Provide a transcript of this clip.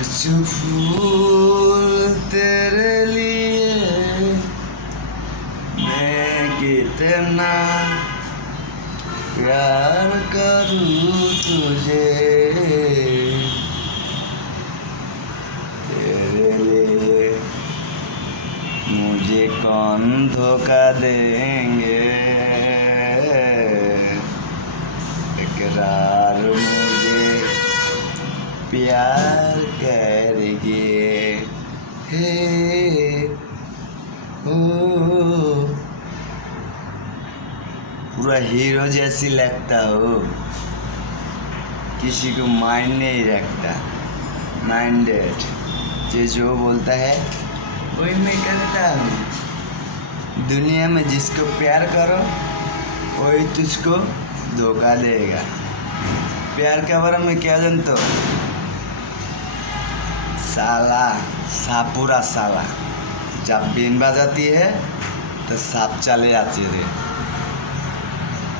कुछ फूल तेरे लिए मैं कितना प्यार करूँ तुझे, तेरे लिए मुझे कौन धोखा देंगे, इकरार मुझे प्यार करेंगे। हे ओ पूरा हीरो जैसी लगता हो, किसी को माइंड नहीं रखता, माइंडेड, जो बोलता है वही मैं करता हूँ। दुनिया में जिसको प्यार करो वही तुझको धोखा देगा। प्यार के बारे में क्या जानते हो? साला सापुरा साला, जब बीन बजाती है तो सांप चले जाते थे।